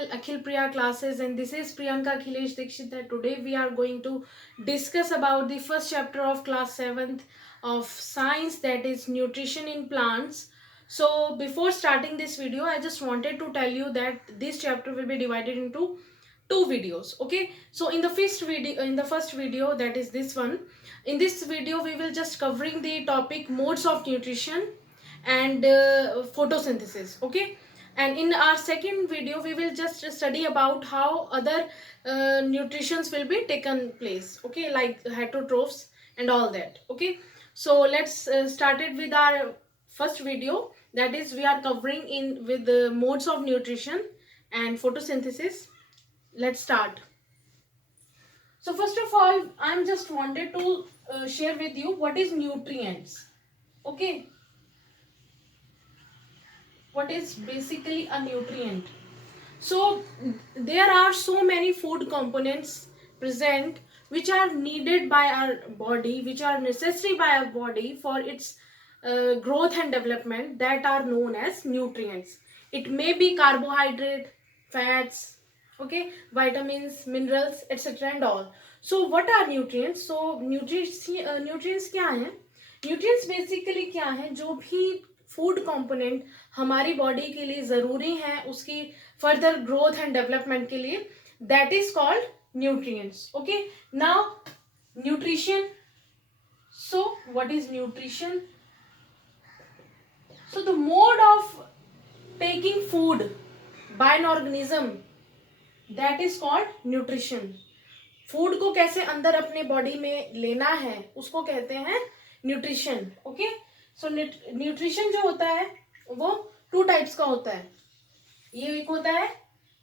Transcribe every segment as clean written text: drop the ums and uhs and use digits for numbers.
channel Akhil Priya Classes, and this is Priyanka Akhilesh Dikshit. Today we are going to discuss about the first chapter of class 7th of science, that is nutrition in plants. So before starting this video, I just wanted to tell you that this chapter will be divided into two videos. Okay, so in the first video, that is this one, in this video we will just covering the topic modes of nutrition and photosynthesis. Okay, and in our second video we will just study about how other nutritions will be taken place, okay, like heterotrophs and all that. Okay, so let's start it with our first video, that is we are covering in with the modes of nutrition and photosynthesis. Let's start. So first of all, I'm just wanted to share with you what is nutrients. Okay, what is basically a nutrient? So there are so many food components present which are needed by our body, which are necessary by our body for its growth and development, that are known as nutrients. It may be carbohydrate, fats, okay, vitamins, minerals, etc. and all. So what are nutrients? So nutrients क्या हैं? Nutrients basically क्या है? जो भी food component हमारी body के लिए जरूरी है उसकी फर्दर ग्रोथ एंड डेवलपमेंट के लिए, that is called nutrients. Okay, now nutrition. So what is nutrition? So the mode of taking food by an organism, that is called nutrition. Food को कैसे अंदर अपने बॉडी में लेना है उसको कहते हैं न्यूट्रिशन. ओके, सो न्यूट्रिशन जो होता है वो टू टाइप्स का होता है. ये एक होता है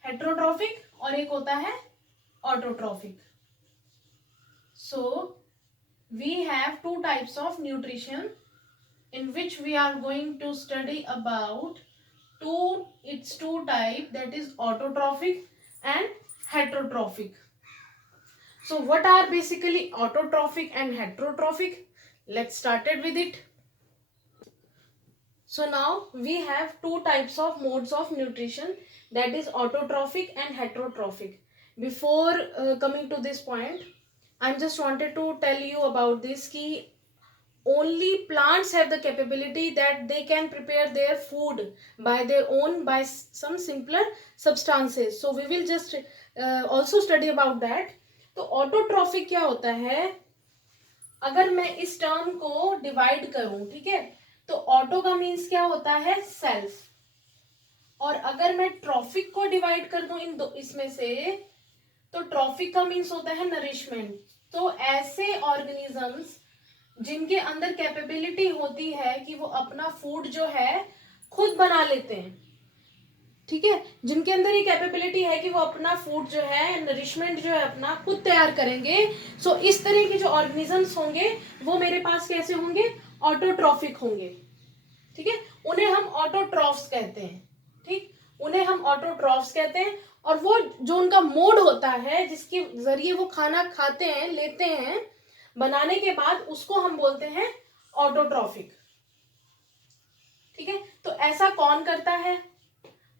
हेट्रोट्रॉफिक और एक होता है autotrophic. So we have two types of nutrition in which we are going to study about its two type, that is autotrophic and heterotrophic. So what are basically autotrophic and heterotrophic? Let's start it with it. So now we have two types of modes of nutrition, that is autotrophic and heterotrophic. Before coming to this point, I just wanted to tell you about this ki only plants have the capability that they can prepare their food by their own by some simpler substances. So we will just also study about that. तो autotrophic क्या होता है? अगर मैं इस term को divide करूं, ठीक है, तो ऑटो का मीन्स क्या होता है? सेल्फ. और अगर मैं ट्रॉफिक को डिवाइड कर दूं इन दो इसमें से, तो ट्रॉफिक का मीन्स होता है नरिशमेंट. तो ऐसे ऑर्गेनिजम्स जिनके अंदर कैपेबिलिटी होती है कि वो अपना फूड जो है खुद बना लेते हैं, ठीक है, जिनके अंदर ये कैपेबिलिटी है कि वो अपना फूड जो है, नरिशमेंट जो है अपना खुद तैयार करेंगे. सो इस तरह के जो ऑर्गेनिजम्स होंगे वो मेरे पास कैसे होंगे? ऑटोट्रॉफिक होंगे. ठीक है, उन्हें हम ऑटोट्रॉफ्स कहते हैं. ठीक, उन्हें हम ऑटोट्रॉफ्स कहते हैं. और वो जो उनका मोड होता है जिसके जरिए वो खाना खाते हैं, लेते हैं बनाने के बाद, उसको हम बोलते हैं ऑटोट्रॉफिक. ठीक है, तो ऐसा कौन करता है?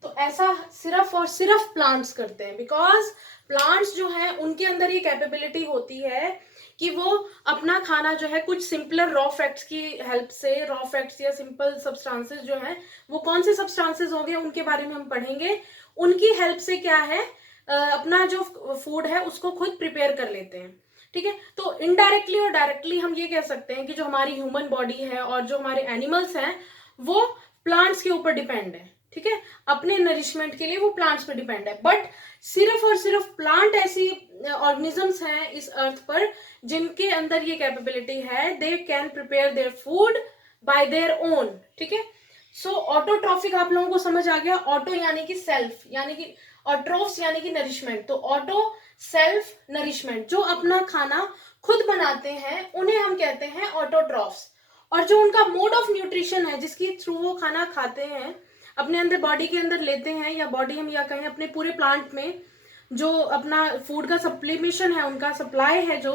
तो ऐसा सिर्फ और सिर्फ प्लांट्स करते हैं. बिकॉज प्लांट्स जो है उनके अंदर ये कैपेबिलिटी होती है कि वो अपना खाना जो है कुछ सिंपलर रॉ फैक्ट्स की हेल्प से, रॉ फैक्ट्स या सिंपल सब्सटेंसेस जो है, वो कौन से सब्सटेंसेस होंगे उनके बारे में हम पढ़ेंगे, उनकी हेल्प से क्या है अपना जो फूड है उसको खुद प्रिपेयर कर लेते हैं. ठीक है, तो इनडायरेक्टली और डायरेक्टली हम ये कह सकते हैं कि जो हमारी ह्यूमन बॉडी है और जो हमारे एनिमल्स हैं वो प्लांट्स के ऊपर डिपेंड है. ठीक है, अपने नरिशमेंट के लिए वो प्लांट्स पे डिपेंड है. बट सिर्फ और सिर्फ प्लांट ऐसी ऑर्गेनिजम्स हैं इस अर्थ पर जिनके अंदर ये कैपेबिलिटी है, they can prepare their food by their own. ठीक है, सो ऑटोट्रॉफिक आप लोगों को समझ आ गया. ऑटो यानी कि सेल्फ, यानी कि, और ट्रोफ्स यानी कि नरिशमेंट. तो ऑटो सेल्फ नरिशमेंट, जो अपना खाना खुद बनाते हैं उन्हें हम कहते हैं ऑटोट्रॉफ्स. और जो उनका मोड ऑफ न्यूट्रिशन है जिसके थ्रू वो खाना खाते हैं, अपने अंदर बॉडी के अंदर लेते हैं, या बॉडी हम या कहें अपने पूरे प्लांट में जो अपना फूड का सप्लीमेशन है, उनका सप्लाई है जो,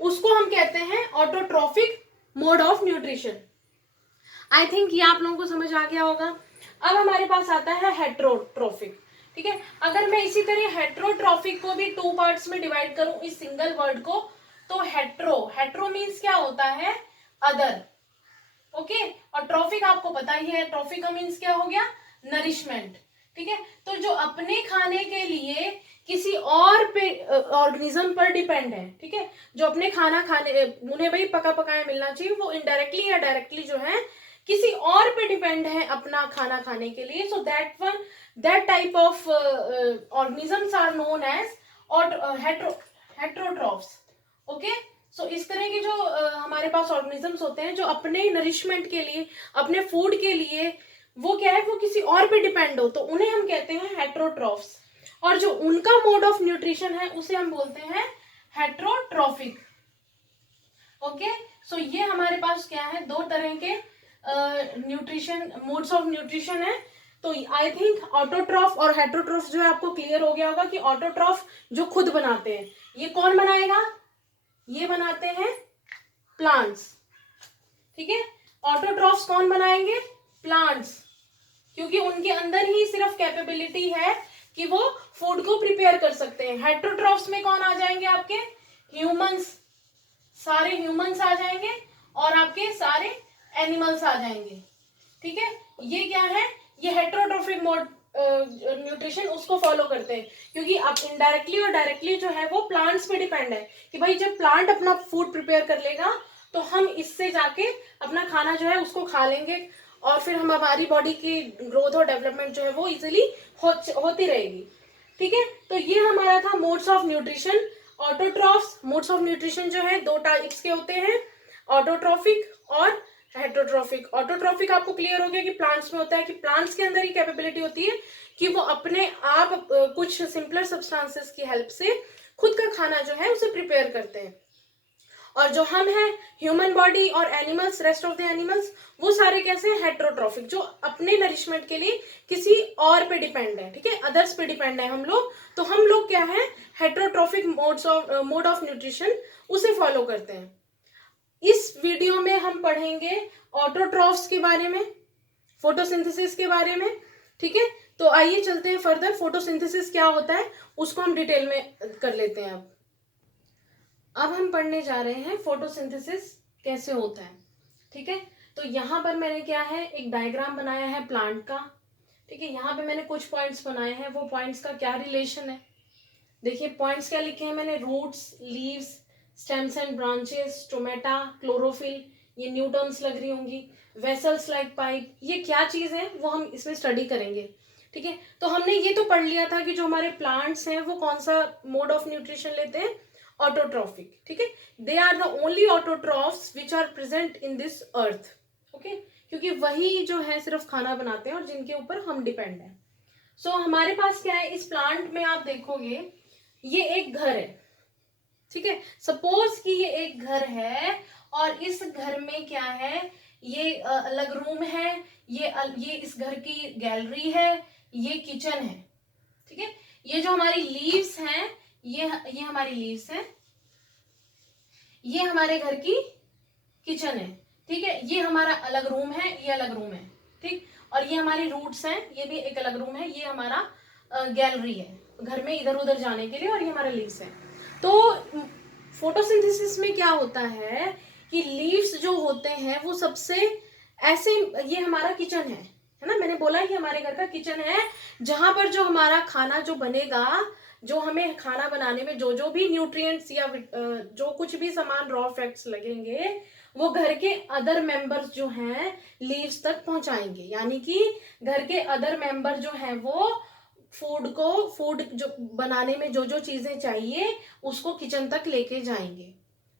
उसको हम कहते हैं autotrophic mode of nutrition. I think ये आप लोगों को समझ आ गया होगा. अब हमारे पास आता है हेट्रोट्रॉफिक. ठीक है। अगर मैं इसी तरह हेट्रोट्रॉफिक को भी 2 पार्ट्स में डिवाइड करूं इस सिंगल वर्ड को, तो हेट्रो मीन्स क्या होता है, अदर, ओके। और ट्रॉफिक आपको पता ही है, ट्रॉफिक का मीन्स क्या हो गया, नरिशमेंट, ठीक है। तो जो अपने खाने के लिए किसी और पे ऑर्गेनिज्म पर डिपेंड है, ठीक है, जो अपने खाना खाने, उन्हें भाई पका पकाया मिलना चाहिए, वो इनडायरेक्टली या डायरेक्टली जो है किसी और पे डिपेंड है अपना खाना खाने के लिए, so that type of organisms are known as heterotrophs, okay. So इस तरह के जो हमारे पास ऑर्गेनिजम्स होते हैं जो अपने नरिशमेंट के लिए, अपने फूड के लिए, वो क्या है, वो किसी और पे डिपेंड हो, तो उन्हें हम कहते हैं हेट्रोट्रॉफ्स। और जो उनका मोड ऑफ न्यूट्रिशन है उसे हम बोलते हैं हेट्रोट्रॉफिक, ओके। सो ये हमारे पास क्या है, 2 तरह के न्यूट्रिशन मोड्स ऑफ न्यूट्रिशन है। तो आई थिंक ऑटोट्रॉफ और हेट्रोट्रॉफ जो है आपको क्लियर हो गया होगा कि ऑटोट्रॉफ जो खुद बनाते हैं, ये कौन बनाएगा, ये बनाते हैं प्लांट्स, ठीक है। ऑटोट्रॉफ्स कौन बनाएंगे, प्लांट्स, क्योंकि उनके अंदर ही सिर्फ कैपेबिलिटी है कि वो फूड को प्रिपेयर कर सकते हैं। हेट्रोट्रॉफ्स में कौन आ जाएंगे, आपके ह्यूमंस, सारे ह्यूमंस आ जाएंगे और आपके सारे एनिमल्स आ जाएंगे, ठीक है। ये क्या है, ये हेट्रोट्रॉफिक मोड न्यूट्रिशन उसको फॉलो करते हैं, क्योंकि आप इनडायरेक्टली और डायरेक्टली जो है वो प्लांट्स पे डिपेंड है कि भाई जब प्लांट अपना फूड प्रिपेयर कर लेगा तो हम इससे जाके अपना खाना जो है उसको खा लेंगे और फिर हम हमारी बॉडी की ग्रोथ और डेवलपमेंट जो है वो इजिली होती रहेगी, ठीक है। तो ये हमारा था modes of nutrition, autotrophs. Modes of nutrition जो है 2 टाइप्स के होते हैं, ऑटोट्रॉफिक और हेट्रोट्रॉफिक। ऑटोट्रॉफिक आपको क्लियर हो गया कि प्लांट्स में होता है कि प्लांट्स के अंदर ही कैपेबिलिटी होती है कि वो अपने आप कुछ सिंपलर सब्सटेंसेस की हेल्प से खुद का खाना जो है उसे प्रिपेयर करते हैं। और जो हम हैं, ह्यूमन बॉडी और animals, rest of the animals, वो सारे कैसे हैं, हेट्रोट्रॉफिक, जो अपने नरिशमेंट के लिए किसी और पे डिपेंड है, ठीक है, अदर्स पे डिपेंड है हम लोग। तो हम लोग क्या है, हेट्रोट्रॉफिक मोड ऑफ न्यूट्रिशन उसे फॉलो करते हैं। इस वीडियो में हम पढ़ेंगे ऑटोट्रॉफ्स के बारे में, फोटोसिंथेसिस के बारे में, ठीक है। तो आइए चलते हैं फर्दर, फोटोसिंथेसिस क्या होता है उसको हम डिटेल में कर लेते हैं। अब हम पढ़ने जा रहे हैं फोटोसिंथेसिस कैसे होता है, ठीक है। तो यहाँ पर मैंने क्या है, एक डायग्राम बनाया है प्लांट का, ठीक है। यहाँ पे मैंने कुछ पॉइंट्स बनाए हैं, वो पॉइंट्स का क्या रिलेशन है, देखिए पॉइंट्स क्या लिखे हैं मैंने, roots, leaves, stems and branches, stomata, chlorophyll, ये न्यू टर्म्स लग रही होंगी, वेसल्स लाइक पाइप, ये क्या चीज है वो हम इसमें स्टडी करेंगे, ठीक है। तो हमने ये तो पढ़ लिया था कि जो हमारे प्लांट्स हैं वो कौन सा मोड ऑफ न्यूट्रिशन लेते हैं, ऑटोट्रॉफिक, ठीक है। They are the only autotrophs which are present in this earth, okay, क्योंकि वही जो है सिर्फ खाना बनाते हैं और जिनके ऊपर हम डिपेंड है। सो हमारे पास क्या है, इस प्लांट में आप देखोगे ये एक घर है, ठीक है। सपोज कि ये एक घर है और इस घर में क्या है, ये अलग रूम है, ये इस घर की गैलरी है, ये किचन है, ठीक है। ये जो हमारी लीव्स हैं, ये हमारी लीव्स हैं, ये हमारे घर की किचन है, ठीक है। ये हमारा अलग रूम है, ये अलग रूम है, ठीक। और ये हमारी रूट्स हैं, ये भी एक अलग रूम है, ये हमारा गैलरी है घर में इधर उधर जाने के लिए, और ये हमारा लीव्स है। तो फोटोसिंथेसिस में क्या होता है कि लीव्स जो होते हैं वो सबसे ऐसे, ये हमारा किचन है ना, मैंने बोला कि हमारे घर का किचन है जहां पर जो हमारा खाना जो बनेगा, जो हमें खाना बनाने में जो जो भी न्यूट्रिएंट्स या जो कुछ भी सामान रॉ फैक्ट्स लगेंगे वो घर के अदर मेंबर्स जो हैं लीव्स तक पहुंचाएंगे, यानी कि घर के अदर मेंबर जो हैं वो फूड जो बनाने में जो जो चीजें चाहिए उसको किचन तक लेके जाएंगे।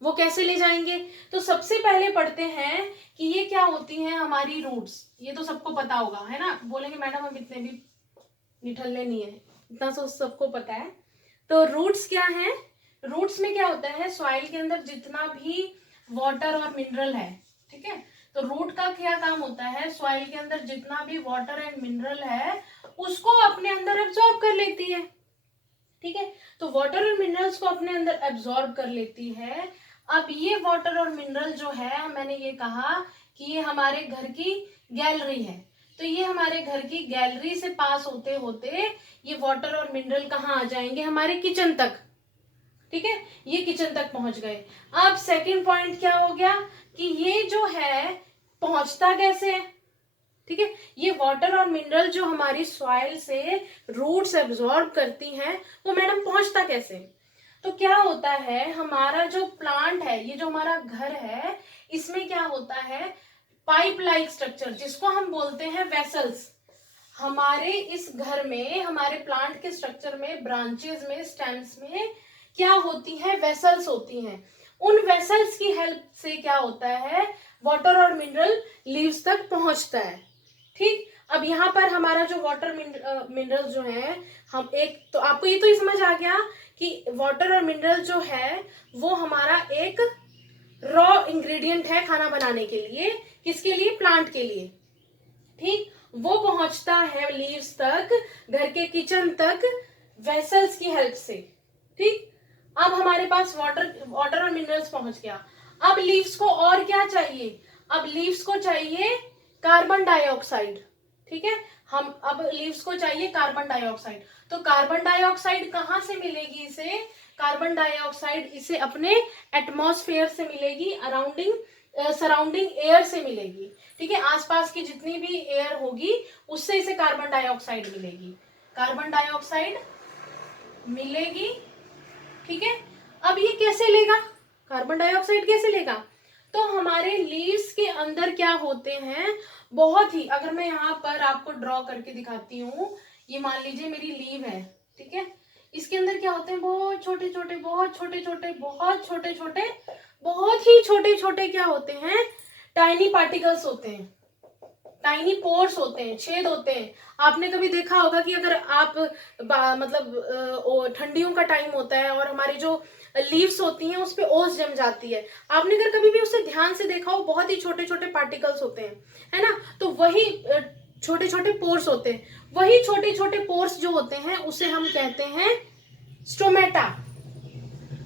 वो कैसे ले जाएंगे, तो सबसे पहले पढ़ते हैं कि ये क्या होती हैं, हमारी रूट्स। ये तो सबको पता होगा, है ना, बोलेंगे मैडम हम इतने भी निठल्ले नहीं है, इतना तो सबको पता है। तो रूट्स क्या है, रूट्स में क्या होता है, सॉइल के अंदर जितना भी वाटर और मिनरल है, ठीक है, तो रूट का क्या काम होता है, सॉइल के अंदर जितना भी वाटर एंड मिनरल है उसको अपने अंदर एब्जॉर्ब कर लेती है, ठीक है। तो वाटर और मिनरल्स को अपने अंदर एब्जॉर्ब कर लेती है। अब ये वाटर और मिनरल जो है, मैंने ये कहा कि ये हमारे घर की गैलरी है, तो ये हमारे घर की गैलरी से पास होते होते ये वाटर और मिनरल कहाँ आ जाएंगे, हमारे किचन तक। ठीक है, ये किचन तक पहुंच गए। अब सेकंड पॉइंट क्या हो गया कि ये जो है पहुंचता कैसे है। ठीक है, ये वाटर और मिनरल जो हमारी सॉइल से रूट्स एब्जॉर्ब करती हैं, वो मैडम पहुंचता कैसे। तो क्या होता है, हमारा जो प्लांट है, ये जो हमारा घर है, इसमें क्या होता है, पाइप लाइक स्ट्रक्चर जिसको हम बोलते हैं वेसल्स। हमारे इस घर में, हमारे प्लांट के स्ट्रक्चर में, ब्रांचेस में, स्टेम्स में क्या होती है, वेसल्स होती हैं। उन वेसल्स की हेल्प से क्या होता है, वाटर और मिनरल लीव्स तक पहुंचता है। ठीक, अब यहाँ पर हमारा जो वाटर मिनरल जो है, हम एक तो आपको ये तो ही समझ आ गया कि वाटर और मिनरल जो है वो हमारा एक रॉ इंग्रेडिएंट है खाना बनाने के लिए। किसके लिए, प्लांट के लिए। ठीक, वो पहुंचता है लीव्स तक, घर के किचन तक, वेसल्स की हेल्प से। ठीक, अब हमारे पास वाटर वाटर और मिनरल्स पहुंच गया। अब लीव्स को और क्या चाहिए, अब लीव्स को चाहिए कार्बन डाइऑक्साइड। ठीक है, हम अब लीव्स को चाहिए कार्बन डाइऑक्साइड। तो कार्बन डाइऑक्साइड कहाँ से मिलेगी इसे, कार्बन डाइऑक्साइड इसे अपने एटमॉस्फेयर से मिलेगी, अराउंडिंग सराउंडिंग एयर से मिलेगी। ठीक है, आसपास की जितनी भी एयर होगी उससे इसे कार्बन डाइऑक्साइड मिलेगी, कार्बन डाइऑक्साइड मिलेगी। ठीक है, अब ये कैसे लेगा, कार्बन डाइऑक्साइड कैसे लेगा। तो हमारे लीव्स के अंदर क्या होते हैं, बहुत ही, अगर मैं यहाँ पर आपको ड्रॉ करके दिखाती हूँ, ये मान लीजिए मेरी लीव है। ठीक है, इसके अंदर क्या होते हैं, बहुत छोटे छोटे, बहुत छोटे छोटे, बहुत छोटे छोटे, बहुत ही छोटे छोटे क्या होते हैं, टाइनी पार्टिकल्स होते हैं, टाइनी पोर्स होते हैं, छेद होते हैं। आपने कभी देखा होगा कि अगर आप मतलब ठंडियों का टाइम होता है और हमारी जो लीव्स होती हैं उस पे ओस जम जाती है, आपने अगर कभी भी उसे ध्यान से देखा हो, बहुत ही छोटे छोटे पार्टिकल्स होते हैं, है ना। तो वही छोटे छोटे पोर्स होते हैं, वही छोटे छोटे पोर्स जो होते हैं उसे हम कहते हैं स्टोमेटा।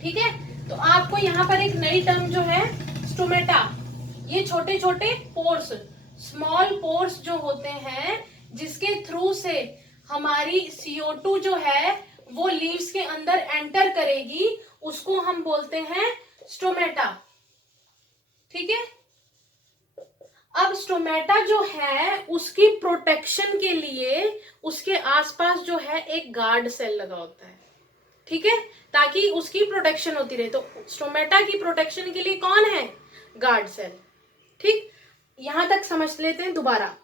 ठीक है, तो आपको यहाँ पर एक नई टर्म जो है स्टोमेटा, ये छोटे छोटे पोर्स, स्मॉल पोर्स जो होते हैं जिसके थ्रू से हमारी CO2 जो है वो लीव्स के अंदर एंटर करेगी, उसको हम बोलते हैं स्टोमेटा। ठीक है, अब स्टोमेटा जो है उसकी प्रोटेक्शन के लिए उसके आसपास जो है एक गार्ड सेल लगा होता है। ठीक है, ताकि उसकी प्रोटेक्शन होती रहे। तो स्टोमेटा की प्रोटेक्शन के लिए कौन है, गार्ड सेल। ठीक, यहां तक समझ लेते हैं दोबारा।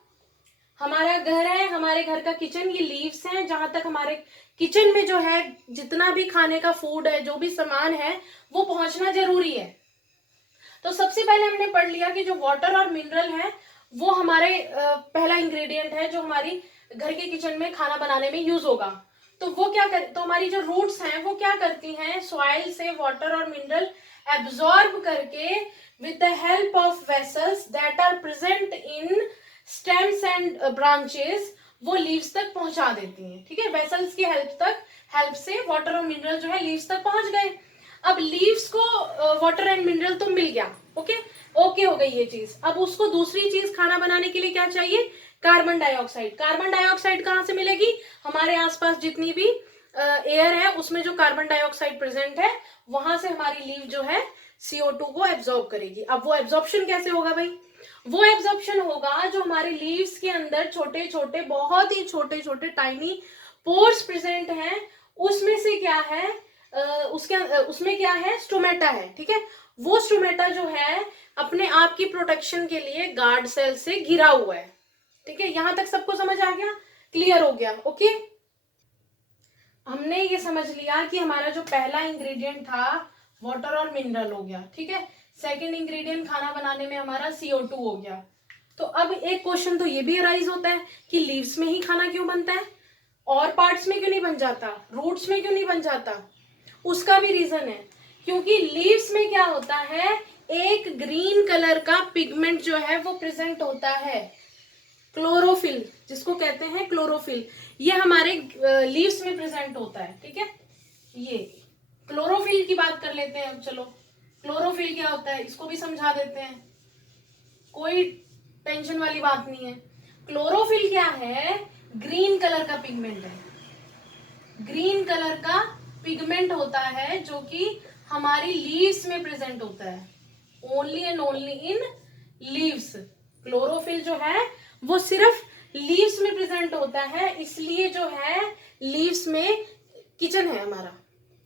हमारा घर है, हमारे घर का किचन, ये लीव्स हैं, जहां तक हमारे किचन में जो है जितना भी खाने का फूड है, जो भी सामान है, वो पहुंचना जरूरी है। तो सबसे पहले हमने पढ़ लिया कि जो वाटर और मिनरल है वो हमारे पहला इंग्रेडिएंट है जो हमारी घर के किचन में खाना बनाने में यूज होगा। तो वो क्या कर, तो हमारी जो रूट्स हैं वो क्या करती हैं, सॉइल से वाटर और मिनरल एब्जॉर्ब करके with the help of vessels that are present in stems and branches, वो लीव्स तक पहुंचा देती हैं। ठीक है, वेसल्स की हेल्प से वाटर और मिनरल जो है लीव्स तक पहुंच गए। अब लीव्स को वाटर एंड मिनरल तो मिल गया, ओके ओके हो गई ये चीज। अब उसको दूसरी चीज खाना बनाने के लिए क्या चाहिए, कार्बन डाइऑक्साइड। कार्बन डाइऑक्साइड कहाँ से मिलेगी, हमारे आसपास जितनी भी एयर है उसमें जो कार्बन डाइऑक्साइड प्रेजेंट है वहां से हमारी लीव जो है CO2 को एब्जॉर्ब करेगी। अब वो एब्जॉर्प्शन कैसे होगा भाई, वो एब्जॉर्प्शन होगा जो हमारे लीव्स के अंदर छोटे छोटे, बहुत ही छोटे छोटे टाइनी पोर्स प्रेजेंट हैं, उसमें से क्या है, उसमें क्या है, स्टोमेटा है। ठीक है, वो स्टोमेटा जो है अपने आप की प्रोटेक्शन के लिए गार्ड सेल से घिरा हुआ है। ठीक है, यहां तक सबको समझ आ गया, क्लियर हो गया, ओके। हमने ये समझ लिया कि हमारा जो पहला इंग्रेडिएंट था वाटर और मिनरल हो गया। ठीक है, सेकंड इंग्रेडिएंट खाना बनाने में हमारा CO2 हो गया। तो अब एक क्वेश्चन तो ये भी अराइज होता है कि लीव्स में ही खाना क्यों बनता है, और पार्ट्स में क्यों नहीं बन जाता, रूट्स में क्यों नहीं बन जाता। उसका भी रीजन है, क्योंकि लीव्स में क्या होता है, एक ग्रीन कलर का पिगमेंट जो है वो प्रेजेंट होता है, क्लोरोफिल, जिसको कहते हैं क्लोरोफिल। ये हमारे लीव्स में प्रेजेंट होता है। ठीक है, ये क्लोरोफिल की बात कर लेते हैं। अब चलो, क्लोरोफिल क्या होता है इसको भी समझा देते हैं, कोई टेंशन वाली बात नहीं है। क्लोरोफिल क्या है? ग्रीन कलर का पिगमेंट है, ग्रीन कलर का पिगमेंट होता है जो कि हमारी लीव्स में प्रेजेंट होता है, only and only in leaves. Chlorophyll जो है वो सिर्फ लीव्स में प्रेजेंट होता है, इसलिए जो है लीव्स में किचन है हमारा,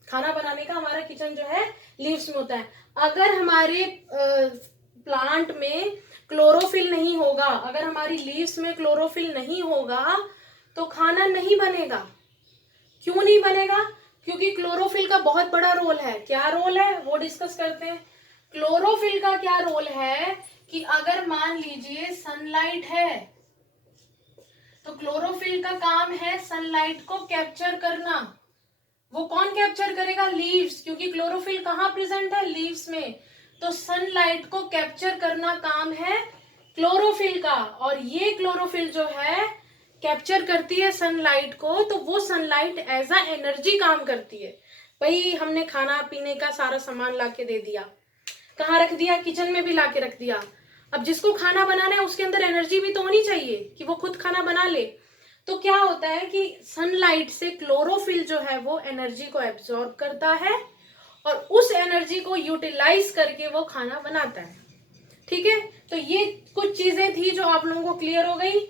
खाना बनाने का हमारा किचन जो है लीव्स में होता है। अगर हमारे प्लांट में क्लोरोफिल नहीं होगा, अगर हमारी लीव्स में क्लोरोफिल नहीं होगा तो खाना नहीं बनेगा। क्यों नहीं बनेगा? क्योंकि क्लोरोफिल का बहुत बड़ा रोल है। क्या रोल है वो डिस्कस करते हैं। क्लोरोफिल का क्या रोल है कि अगर मान लीजिए सनलाइट है तो क्लोरोफिल का काम है सनलाइट को कैप्चर करना। वो कौन कैप्चर करेगा? लीव्स, क्योंकि क्लोरोफिल कहाँ प्रेजेंट है? लीव्स में। तो सनलाइट को कैप्चर करना काम है क्लोरोफिल का, और ये क्लोरोफिल जो है कैप्चर करती है सनलाइट को, तो वो सनलाइट एज अ एनर्जी काम करती है। भाई हमने खाना पीने का सारा सामान लाके दे दिया, कहाँ रख दिया? किचन में भी लाके रख दिया। अब जिसको खाना बनाना है उसके अंदर एनर्जी भी तो होनी चाहिए कि वो खुद खाना बना ले। तो क्या होता है कि सनलाइट से क्लोरोफिल जो है वो एनर्जी को एब्जॉर्ब करता है और उस एनर्जी को यूटिलाइज करके वो खाना बनाता है। ठीक है, तो ये कुछ चीजें थी जो आप लोगों को क्लियर हो गई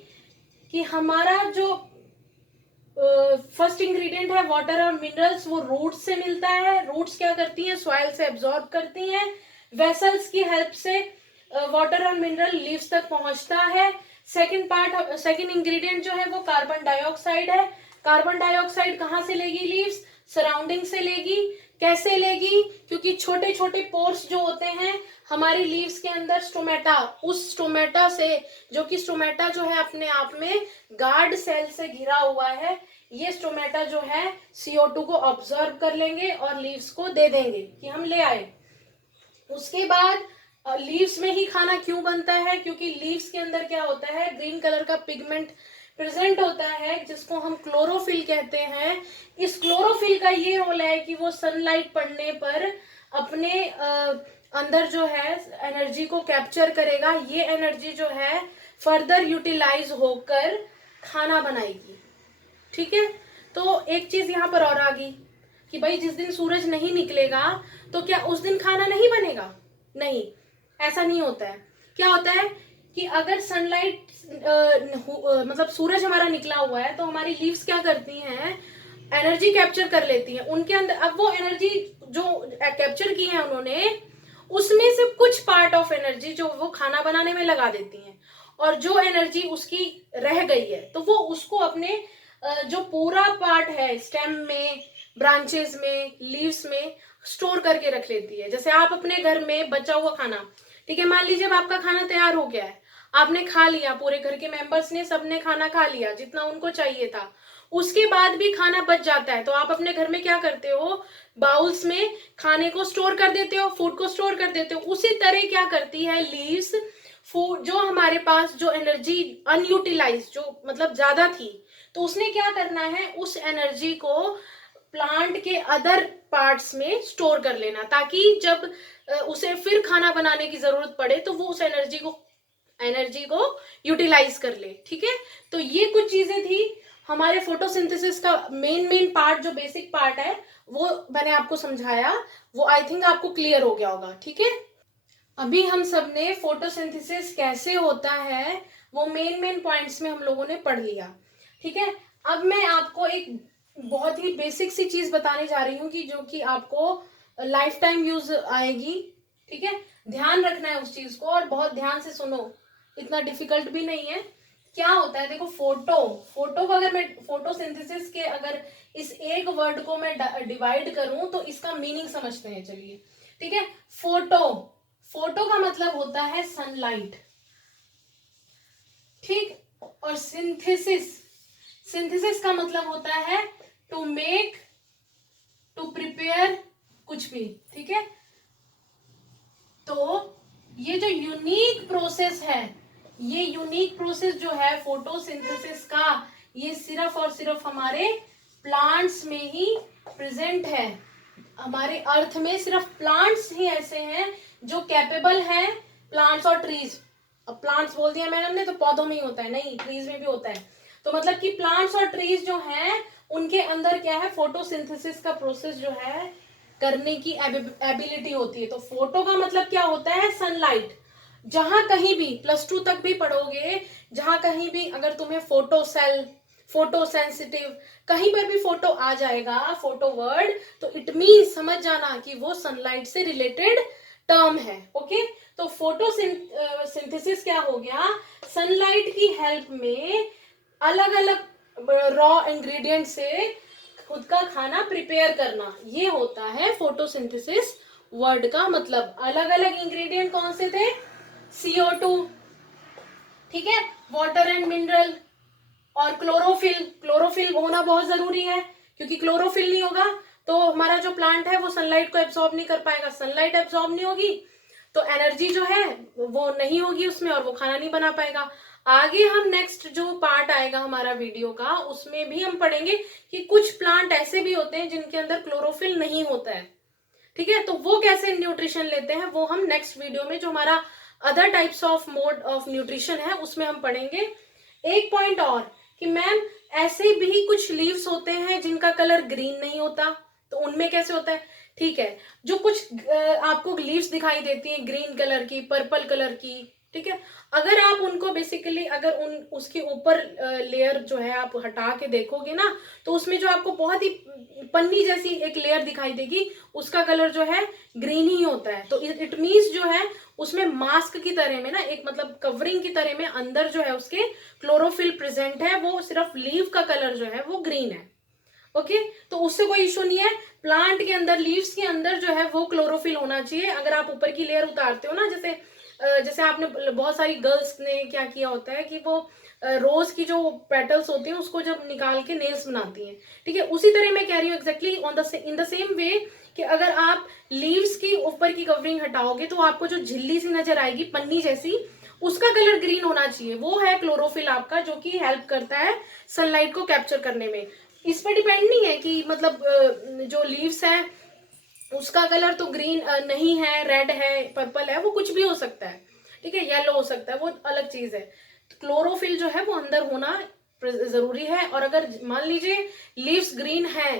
कि हमारा जो फर्स्ट इंग्रेडिएंट है वाटर और मिनरल्स, वो रूट्स से मिलता है। रूट्स क्या करती हैं? सॉइल से एब्जॉर्ब करती हैं। वेसल्स की हेल्प से वाटर और मिनरल लीव्स तक पहुंचता है। सेकंड इंग्रेडिएंट जो है वो कार्बन डाइऑक्साइड है। कार्बन डाइऑक्साइड कहाँ से लेगी लीव्स? सराउंडिंग से लेगी। कैसे लेगी? क्योंकि छोटे छोटे पोर्स जो होते हैं हमारी लीव्स के अंदर, स्टोमेटा, उस स्टोमेटा से, जो कि स्टोमेटा जो है अपने आप में गार्ड सेल से घिरा हुआ है, ये स्टोमेटा जो है CO2 को ऑब्जर्व कर लेंगे और लीव्स को दे देंगे कि हम ले आए। उसके बाद लीव्स में ही खाना क्यों बनता है? क्योंकि लीव्स के अंदर क्या होता है? ग्रीन कलर का पिगमेंट प्रेजेंट होता है जिसको हम क्लोरोफिल कहते हैं। इस क्लोरोफिल का ये रोल है कि वो सनलाइट पड़ने पर अपने अंदर जो है एनर्जी को कैप्चर करेगा। ये एनर्जी जो है फर्दर यूटिलाइज होकर खाना बनाएगी। ठीक है, तो एक चीज यहाँ पर और आ गई कि भाई जिस दिन सूरज नहीं निकलेगा तो क्या उस दिन खाना नहीं बनेगा? नहीं, ऐसा नहीं होता है। क्या होता है कि अगर सनलाइट मतलब सूरज हमारा निकला हुआ है तो हमारी लीव्स क्या करती हैं? एनर्जी कैप्चर कर लेती हैं उनके अंदर। अब वो एनर्जी जो कैप्चर की है उन्होंने, उसमें से कुछ पार्ट ऑफ एनर्जी जो वो खाना बनाने में लगा देती हैं, और जो एनर्जी उसकी रह गई है तो वो उसको अपने जो पूरा पार्ट है स्टेम में, ब्रांचेस में, लीव्स में स्टोर करके रख लेती है। जैसे आप अपने घर में बचा हुआ खाना, ठीक है, मान लीजिए अब आपका खाना तैयार हो गया है, आपने खा लिया, पूरे घर के मेंबर्स ने, सबने खाना खा लिया जितना उनको चाहिए था, उसके बाद भी खाना बच जाता है तो आप अपने घर में क्या करते हो? बाउल्स में खाने को स्टोर कर देते हो, फूड को स्टोर कर देते हो। उसी तरह क्या करती है लीव्स, फूड जो हमारे पास जो एनर्जी अनयूटिलाइज, जो मतलब ज्यादा थी, तो उसने क्या करना है? उस एनर्जी को प्लांट के अदर पार्ट्स में स्टोर कर लेना, ताकि जब उसे फिर खाना बनाने की जरूरत पड़े तो वो उस एनर्जी को यूटिलाइज कर ले। ठीक है, तो ये कुछ चीजें थी हमारे फोटोसिंथेसिस का मेन पार्ट, जो बेसिक पार्ट है वो मैंने आपको समझाया, वो आई थिंक आपको क्लियर हो गया होगा। ठीक है, अभी हम सब ने फोटोसिंथेसिस कैसे होता है वो मेन पॉइंट्स में हम लोगों ने पढ़ लिया। ठीक है, अब मैं आपको एक बहुत ही बेसिक सी चीज बताने जा रही हूँ कि जो कि आपको लाइफ टाइम यूज आएगी। ठीक है, ध्यान रखना है उस चीज को और बहुत ध्यान से सुनो, इतना डिफिकल्ट भी नहीं है। क्या होता है? देखो, फोटो को अगर मैं फोटोसिंथेसिस के अगर इस एक वर्ड को मैं डिवाइड करूं तो इसका मीनिंग समझते हैं, चलिए। ठीक है, फोटो का मतलब होता है सनलाइट, ठीक, और सिंथेसिस का मतलब होता है टू मेक, टू प्रिपेयर, कुछ भी। ठीक है, तो ये जो यूनिक प्रोसेस है, ये यूनिक प्रोसेस जो है फोटोसिंथेसिस का, ये सिर्फ और सिर्फ हमारे प्लांट्स में ही प्रेजेंट है। हमारे अर्थ में सिर्फ प्लांट्स ही ऐसे हैं जो कैपेबल हैं, प्लांट्स और ट्रीज, अब प्लांट्स बोल दिया मैडम ने तो पौधों में ही होता है, नहीं ट्रीज में भी होता है। तो मतलब कि प्लांट्स और ट्रीज जो हैं उनके अंदर क्या है, फोटोसिंथेसिस का प्रोसेस जो है करने की एबिलिटी होती है। तो फोटो का मतलब क्या होता है, सनलाइट। जहां कहीं भी +2 तक भी पढ़ोगे, जहां कहीं भी अगर तुम्हें फोटो सेल, फोटो सेंसिटिव, कहीं पर भी फोटो आ जाएगा, फोटो वर्ड, तो इट मीन समझ जाना कि वो सनलाइट से रिलेटेड टर्म है। ओके, तो फोटो सिंथेसिस क्या हो गया, सनलाइट की हेल्प में अलग अलग रॉ इंग्रेडिएंट से खुद का खाना प्रिपेयर करना, ये होता है फोटोसिंथेसिस वर्ड का मतलब। अलग अलग इंग्रेडिएंट कौन से थे, CO2, ठीक है, वाटर एंड मिनरल, और क्लोरोफिल। क्लोरोफिल होना बहुत जरूरी है, क्योंकि क्लोरोफिल नहीं होगा तो हमारा जो प्लांट है वो सनलाइट को एब्सॉर्ब नहीं कर पाएगा। सनलाइट एब्सॉर्ब नहीं होगी तो एनर्जी जो है वो नहीं होगी उसमें, और वो खाना नहीं बना पाएगा। आगे हम नेक्स्ट जो पार्ट आएगा हमारा वीडियो का, उसमें भी हम पढ़ेंगे कि कुछ प्लांट ऐसे भी होते हैं जिनके अंदर क्लोरोफिल नहीं होता है, ठीक है, तो वो कैसे न्यूट्रिशन लेते हैं वो हम नेक्स्ट वीडियो में, जो हमारा other types of mode of nutrition है, उसमें हम पढ़ेंगे। एक पॉइंट और कि मैम ऐसे भी कुछ लीव्स होते हैं जिनका कलर ग्रीन नहीं होता, तो उनमें कैसे होता है, ठीक है, जो कुछ आपको लीव्स दिखाई देती हैं ग्रीन कलर की, पर्पल कलर की, ठीक है, अगर आप उनको बेसिकली अगर उन उसके ऊपर लेयर जो है आप हटा के देखोगे ना, तो उसमें जो आपको बहुत ही पन्नी जैसी एक लेयर दिखाई देगी, उसका कलर जो है ग्रीन ही होता है। तो इट मीन्स जो है उसमें मास्क की तरह में ना, एक मतलब कवरिंग की तरह में अंदर जो है उसके क्लोरोफिल प्रेजेंट है, वो सिर्फ लीव का कलर जो है वो ग्रीन है। ओके, तो उससे कोई इशू नहीं है, प्लांट के अंदर लीव्स के अंदर जो है वो क्लोरोफिल होना चाहिए। अगर आप ऊपर की लेयर उतारते हो ना, जैसे आपने बहुत सारी गर्ल्स ने क्या किया होता है कि वो रोज की जो पेटल्स होती हैं उसको जब निकाल के नेल्स बनाती हैं, ठीक है, उसी तरह मैं कह रही हूँ exactly in the same way कि अगर आप लीव्स की ऊपर की कवरिंग हटाओगे तो आपको जो झिल्ली सी नजर आएगी पन्नी जैसी, उसका कलर ग्रीन होना चाहिए, वो है क्लोरोफिल आपका, जो कि हेल्प करता है सनलाइट को कैप्चर करने में। इस पर डिपेंड नहीं है कि मतलब जो लीव्स है उसका कलर तो ग्रीन नहीं है, रेड है, पर्पल है, वो कुछ भी हो सकता है, ठीक है, येलो हो सकता है, वो अलग चीज है। क्लोरोफिल जो है वो अंदर होना जरूरी है। और अगर मान लीजिए लीव्स ग्रीन है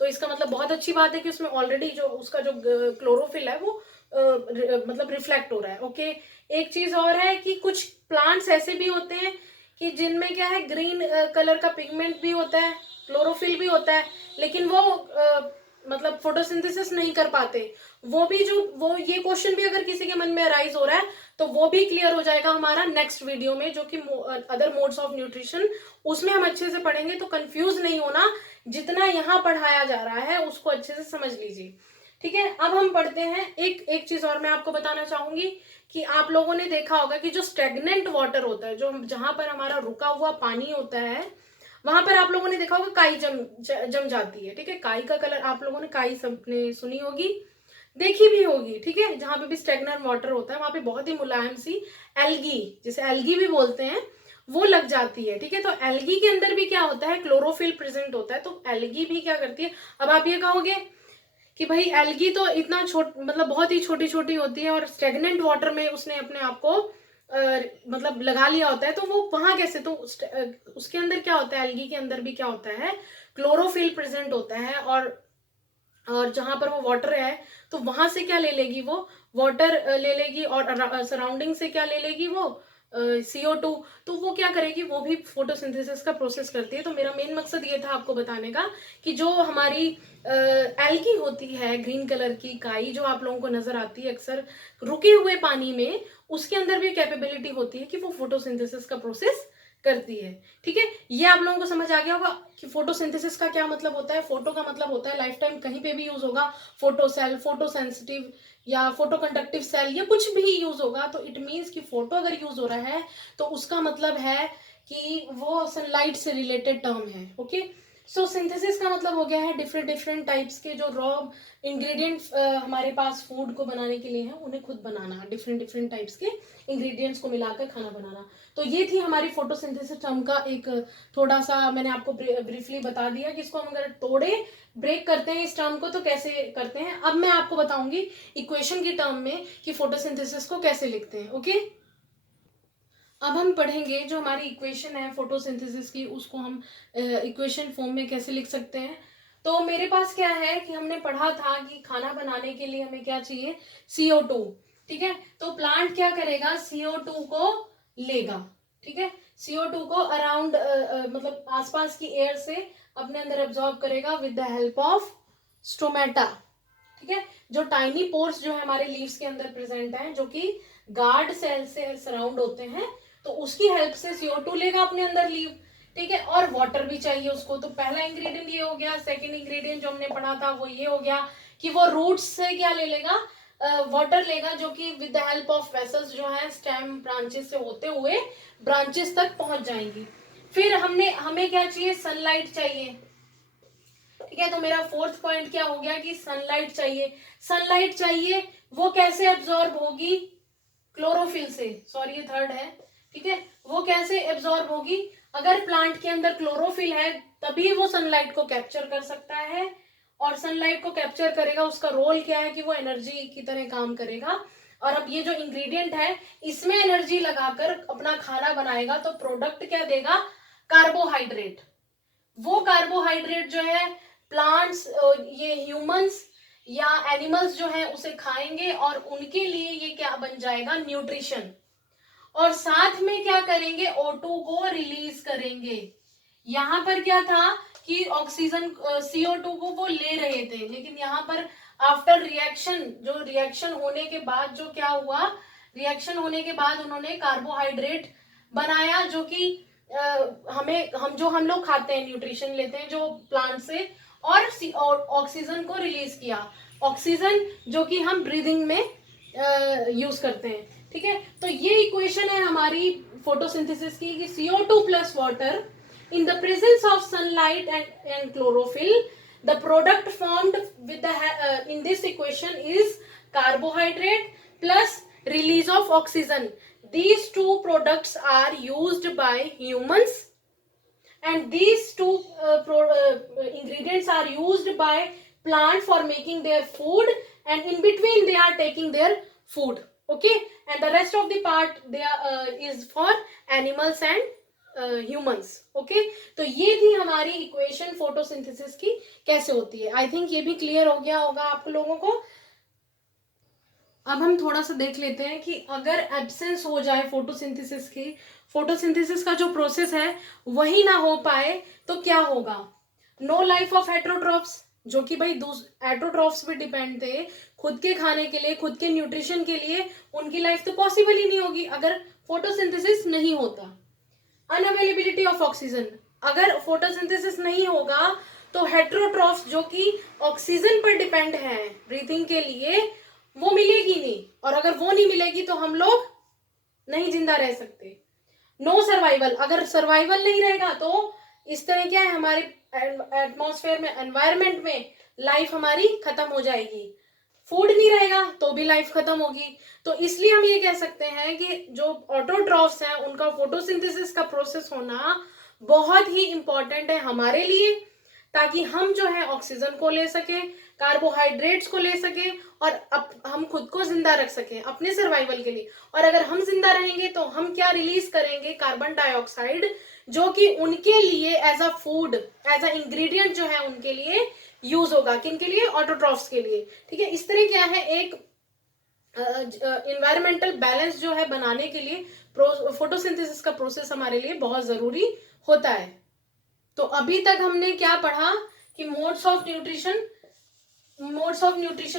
तो इसका मतलब बहुत अच्छी बात है कि उसमें ऑलरेडी जो उसका जो क्लोरोफिल है वो मतलब रिफ्लेक्ट हो रहा है। ओके, एक चीज और है कि कुछ प्लांट्स ऐसे भी होते हैं कि जिनमें क्या है, ग्रीन कलर का पिगमेंट भी होता है, क्लोरोफिल भी होता है, लेकिन वो मतलब फोटोसिंथेसिस नहीं कर पाते। वो ये क्वेश्चन भी अगर किसी के मन में अराइज हो रहा है तो वो भी क्लियर हो जाएगा हमारा नेक्स्ट वीडियो में, जो कि अदर मोड्स ऑफ न्यूट्रिशन, उसमें हम अच्छे से पढ़ेंगे। तो कंफ्यूज नहीं होना, जितना यहाँ पढ़ाया जा रहा है उसको अच्छे से समझ लीजिए, ठीक है। अब हम पढ़ते हैं, एक चीज और मैं आपको बताना चाहूंगी कि आप लोगों ने देखा होगा कि जो स्टेगनेंट वाटर होता है, जो जहां पर हमारा रुका हुआ पानी होता है, वहां पर आप लोगों ने देखा होगा काई जम जाती है, ठीक है, काई का कलर, आप लोगों ने काई सबने सुनी होगी, देखी भी होगी, ठीक है, जहां पे भी स्टेगनेंट वाटर होता है वहां पे बहुत ही मुलायम सी एल्गी, जिसे एल्गी भी बोलते हैं, वो लग जाती है, ठीक है। तो एल्गी के अंदर भी क्या होता है, क्लोरोफिल प्रेजेंट होता है, तो एल्गी भी क्या करती है। अब आप ये कहोगे कि भाई एल्गी तो इतना मतलब बहुत ही छोटी छोटी होती है और स्टेगनेंट वाटर में उसने अपने आप को मतलब लगा लिया होता है, तो वो वहां कैसे, तो उसके अंदर क्या होता है, एल्गी के अंदर भी क्या होता है, क्लोरोफिल प्रेजेंट होता है, और जहां पर वो वाटर है तो वहां से क्या ले लेगी, वो वाटर ले लेगी, और सराउंडिंग से क्या ले लेगी, वो CO2। तो वो क्या करेगी, वो भी फोटोसिंथेसिस का प्रोसेस करती है। तो मेरा मेन मकसद ये था आपको बताने का कि जो हमारी एल्गी होती है, ग्रीन कलर की काई जो आप लोगों को नजर आती है अक्सर रुके हुए पानी में, उसके अंदर भी कैपेबिलिटी होती है कि वो फोटोसिंथेसिस का प्रोसेस करती है, ठीक है। ये आप लोगों को समझ आ गया होगा कि फोटोसिंथेसिस का क्या मतलब होता है। फोटो का मतलब होता है लाइफ टाइम कहीं पे भी यूज होगा, फोटो सेल, फोटो सेंसिटिव या फोटो कंडक्टिव सेल, या कुछ भी यूज होगा, तो इट मीन्स कि फोटो अगर यूज हो रहा है तो उसका मतलब है कि वो सनलाइट से रिलेटेड टर्म है। ओके, सो सिंथेसिस का मतलब हो गया है डिफरेंट डिफरेंट टाइप्स के जो रॉ इंग्रेडिएंट्स हमारे पास फूड को बनाने के लिए हैं, उन्हें खुद बनाना, डिफरेंट डिफरेंट टाइप्स के इंग्रेडिएंट्स को मिलाकर खाना बनाना। तो ये थी हमारी फोटोसिंथेसिस टर्म का एक थोड़ा सा मैंने आपको ब्रीफली बता दिया कि इसको हम अगर तोड़े ब्रेक करते हैं इस टर्म को तो कैसे करते हैं। अब मैं आपको बताऊंगी इक्वेशन की टर्म में कि फोटोसिंथेसिस को कैसे लिखते हैं। ओके, अब हम पढ़ेंगे जो हमारी इक्वेशन है फोटोसिंथेसिस की, उसको हम इक्वेशन फॉर्म में कैसे लिख सकते हैं। तो मेरे पास क्या है कि हमने पढ़ा था कि खाना बनाने के लिए हमें क्या चाहिए, CO2। ठीक है, तो प्लांट क्या करेगा, CO2 को लेगा। ठीक है, CO2 को अराउंड मतलब आसपास की एयर से अपने अंदर एब्जॉर्ब करेगा with the help of stomata. ठीक है, जो टाइनी पोर्स जो है हमारे लीव्स के अंदर प्रेजेंट है, जो कि गार्ड सेल से सराउंड होते हैं, तो उसकी हेल्प से CO2 लेगा अपने अंदर लीव। ठीक है, और वाटर भी चाहिए उसको। तो पहला इंग्रेडिएंट ये हो गया। सेकंड इंग्रेडिएंट जो हमने पढ़ा था वो ये हो गया कि वो रूट्स से क्या ले लेगा, वाटर लेगा, जो कि with the help of vessels जो है स्टेम ब्रांचेस से होते हुए ब्रांचेस तक पहुंच जाएंगी। फिर हमें क्या चाहिए, सनलाइट चाहिए। ठीक है, तो मेरा फोर्थ पॉइंट क्या हो गया कि सनलाइट चाहिए। सनलाइट चाहिए, वो कैसे एब्जॉर्ब होगी, क्लोरोफिल से। सॉरी, ये थर्ड है। ठीक है, वो कैसे एब्जॉर्ब होगी, अगर प्लांट के अंदर क्लोरोफिल है तभी वो सनलाइट को कैप्चर कर सकता है। और सनलाइट को कैप्चर करेगा, उसका रोल क्या है कि वो एनर्जी की तरह काम करेगा। और अब ये जो इंग्रेडिएंट है इसमें एनर्जी लगाकर अपना खाना बनाएगा, तो प्रोडक्ट क्या देगा, कार्बोहाइड्रेट। वो कार्बोहाइड्रेट जो है प्लांट्स, ये ह्यूमंस या एनिमल्स जो है उसे खाएंगे, और उनके लिए ये क्या बन जाएगा, न्यूट्रिशन। और साथ में क्या करेंगे, O2 को रिलीज करेंगे। यहां पर क्या था कि ऑक्सीजन, CO2 को वो ले रहे थे, लेकिन यहाँ पर आफ्टर रिएक्शन, जो रिएक्शन होने के बाद जो क्या हुआ, रिएक्शन होने के बाद उन्होंने कार्बोहाइड्रेट बनाया, जो कि हम लोग खाते हैं, न्यूट्रिशन लेते हैं जो प्लांट से, और ऑक्सीजन को रिलीज किया। ऑक्सीजन जो कि हम ब्रीदिंग में यूज करते हैं। ठीक है, तो ये इक्वेशन है हमारी फोटोसिंथेसिस की कि CO2 plus water in the presence of sunlight and chlorophyll, the product formed with the in this equation is carbohydrate plus release of oxygen. These two products are used by humans, and these two ingredients are used by plant for making their food, and in between they are taking their food. Okay, and the rest of the part they are, is for animals and humans. Okay, तो ये थी हमारी equation photosynthesis की कैसे होती है। I think ये भी क्लियर हो गया होगा आप लोगों को। अब हम थोड़ा सा देख लेते हैं कि अगर एब्सेंस हो जाए फोटोसिंथेसिस की, फोटोसिंथेसिस का जो प्रोसेस है वही ना हो पाए, तो क्या होगा। नो लाइफ ऑफ हेट्रोट्रॉप्स, जो कि भाई हेट्रोट्रॉप्स पे डिपेंड थे खुद के खाने के लिए, खुद के न्यूट्रिशन के लिए, उनकी लाइफ तो पॉसिबल ही नहीं होगी अगर फोटोसिंथेसिस नहीं होता। अनअवेलेबिलिटी ऑफ ऑक्सीजन, अगर फोटोसिंथेसिस नहीं होगा तो हेट्रोट्रॉफ्स जो कि ऑक्सीजन पर डिपेंड है ब्रीथिंग के लिए, वो मिलेगी नहीं, और अगर वो नहीं मिलेगी तो हम लोग नहीं जिंदा रह सकते। नो सर्वाइवल, अगर सर्वाइवल नहीं रहेगा तो इस तरह क्या है, हमारे एटमॉस्फेयर में, एनवायरमेंट में लाइफ हमारी खत्म हो जाएगी। फूड नहीं रहेगा तो भी लाइफ खत्म होगी। तो इसलिए हम ये कह सकते हैं कि जो ऑटोट्रॉफ्स हैं उनका फोटोसिंथेसिस का प्रोसेस होना बहुत ही इंपॉर्टेंट है हमारे लिए, ताकि हम जो है ऑक्सीजन को ले सके, कार्बोहाइड्रेट्स को ले सके, और हम खुद को जिंदा रख सके अपने सर्वाइवल के लिए। और अगर हम जिंदा रहेंगे तो हम क्या रिलीज करेंगे, कार्बन डाइऑक्साइड, जो कि उनके लिए as a food, as a ingredient जो है उनके लिए यूज होगा। किनके लिए, ऑटोट्रॉफ्स के लिए। ठीक है, इस तरह क्या है, एक इन्वायरमेंटल बैलेंस जो है बनाने के लिए फोटोसिंथेसिस का प्रोसेस हमारे लिए बहुत जरूरी होता है। तो अभी तक हमने क्या पढ़ा कि मोड्स ऑफ न्यूट्रिशन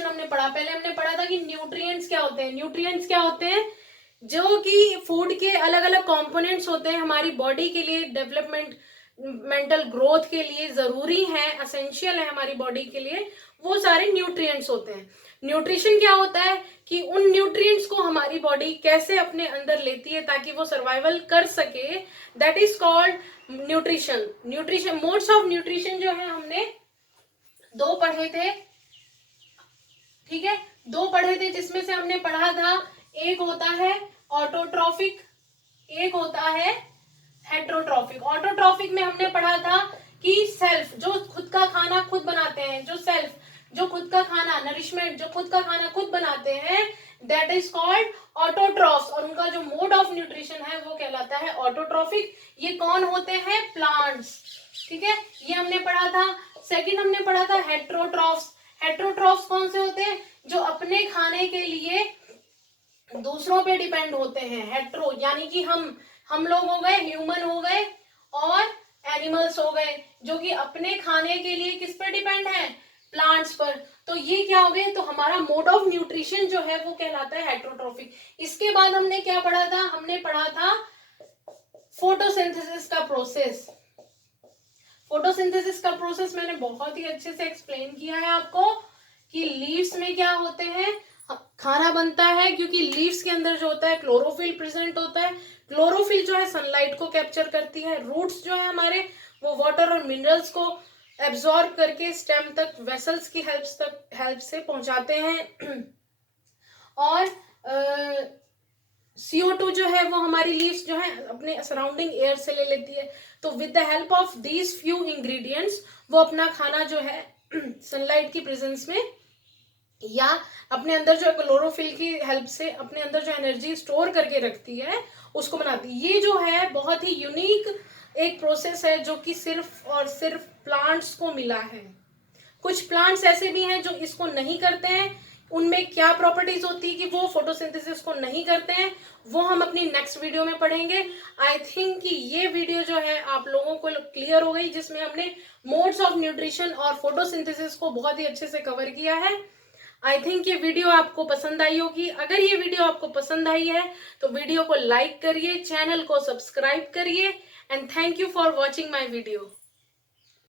हमने पढ़ा। पहले हमने पढ़ा था कि न्यूट्रिएंट्स क्या होते हैं। न्यूट्रिएंट्स क्या होते हैं, जो कि फूड के अलग अलग कंपोनेंट्स होते हैं, हमारी बॉडी के लिए, डेवलपमेंट, मेंटल ग्रोथ के लिए जरूरी है, एसेंशियल है हमारी बॉडी के लिए, वो सारे न्यूट्रिएंट्स होते हैं। न्यूट्रिशन क्या होता है कि उन न्यूट्रिएंट्स को हमारी बॉडी कैसे अपने अंदर लेती है ताकि वो सर्वाइवल कर सके, that is called nutrition. Nutrition, modes of nutrition जो है हमने दो पढ़े थे। ठीक है, दो पढ़े थे, जिसमें से हमने पढ़ा था एक होता है ऑटोट्रॉफिक, एक होता है हेट्रोट्रॉफिक। ऑटोट्रॉफिक में हमने पढ़ा था कि सेल्फ, जो खुद का खाना खुद बनाते हैं, जो सेल्फ, जो खुद का खाना, नरिशमेंट, जो खुद का खाना खुद बनाते हैं, दैट इज कॉल्ड ऑटोट्रॉफ्स, और उनका जो मोड ऑफ न्यूट्रिशन है वो कहलाता है ऑटोट्रॉफिक। ये कौन होते हैं? प्लांट्स। ठीक है, ये हमने पढ़ा था। सेकंड हमने पढ़ा था हेट्रोट्रॉफ्स। हेट्रोट्रॉफ्स कौन से होते हैं? जो अपने खाने के लिए दूसरों पे डिपेंड होते हैं। हेट्रो यानी कि हम लोग हो गए, ह्यूमन हो गए और एनिमल्स हो गए, जो कि अपने खाने के लिए किस पर डिपेंड है? प्लांट्स पर। तो ये क्या हो गए? तो हमारा मोड ऑफ न्यूट्रिशन जो है वो कहलाता है हेट्रोट्रॉफिक। इसके बाद हमने क्या पढ़ा था? हमने पढ़ा था फोटोसिंथेसिस का प्रोसेस। फोटोसिंथेसिस का प्रोसेस मैंने बहुत ही अच्छे से एक्सप्लेन किया है आपको कि लीव्स में क्या होते हैं, खाना बनता है क्योंकि लीव्स के अंदर जो होता है क्लोरोफिल प्रेजेंट होता है। क्लोरोफिल जो है सनलाइट को कैप्चर करती है। रूट्स जो है हमारे वो वाटर और मिनरल्स को एब्जॉर्ब करके स्टेम तक वेसल्स की हेल्प से पहुंचाते हैं। और CO2 जो है वो हमारी लीव्स जो है अपने सराउंडिंग एयर से ले लेती है। तो with the help of these few ingredients वो अपना खाना जो है सनलाइट की प्रेजेंस में या अपने अंदर जो क्लोरोफिल की हेल्प से अपने अंदर जो एनर्जी स्टोर करके रखती है उसको बनाती है। ये जो है बहुत ही यूनिक एक प्रोसेस है जो कि सिर्फ और सिर्फ प्लांट्स को मिला है। कुछ प्लांट्स ऐसे भी हैं जो इसको नहीं करते हैं। उनमें क्या प्रॉपर्टीज होती है कि वो फोटोसिंथेसिस को नहीं करते हैं, वो हम अपनी नेक्स्ट वीडियो में पढ़ेंगे। आई थिंक कि ये वीडियो जो है आप लोगों को क्लियर हो गई, जिसमें हमने मोड्स ऑफ न्यूट्रिशन और फोटोसिंथेसिस को बहुत ही अच्छे से कवर किया है। आई थिंक ये वीडियो आपको पसंद आई होगी। अगर ये वीडियो आपको पसंद आई है तो वीडियो को लाइक करिए, चैनल को सब्सक्राइब करिए, and thank you for watching my video.